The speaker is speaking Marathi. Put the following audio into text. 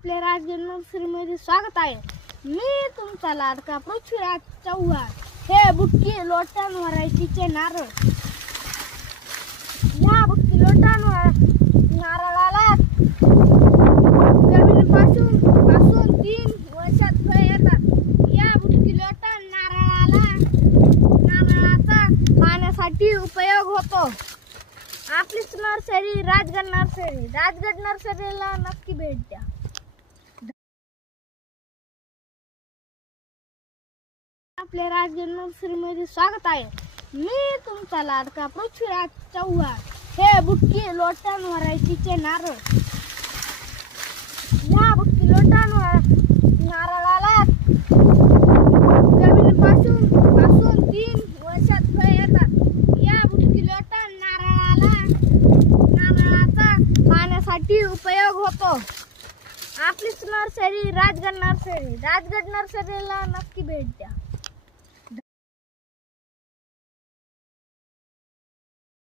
आपले राजगड नर्सरीमध्ये स्वागत आहे। मी तुमचा लाडका पृथ्वीराज चव्हाण। हे बुट्टी लोटन व्हरायटीचे नारळ। या बुट्टी लोटन नारळाला जमिनीपासून 3 वर्षात फळ येतात। या बुट्टी लोटन नारळाचा पाण्यासाठी उपयोग होतो। आपलीच नर्सरी राजगड नर्सरीला नक्की भेट द्या। आपले राजगड नर्सरीमध्ये स्वागत आहे। मी तुमचा लाडका पृथ्वीराज चव्हाण। हे बुट्टी लोटन व्हरायटीचे नारळ। या बुट्टी लोटन नारळाला जमिनीपासून 3 वर्षात फळ येतात। या बुट्टी लोटन नारळाचा पाण्यासाठी उपयोग होतो। आपलीच नर्सरी राजगड नर्सरीला नक्की भेट द्या।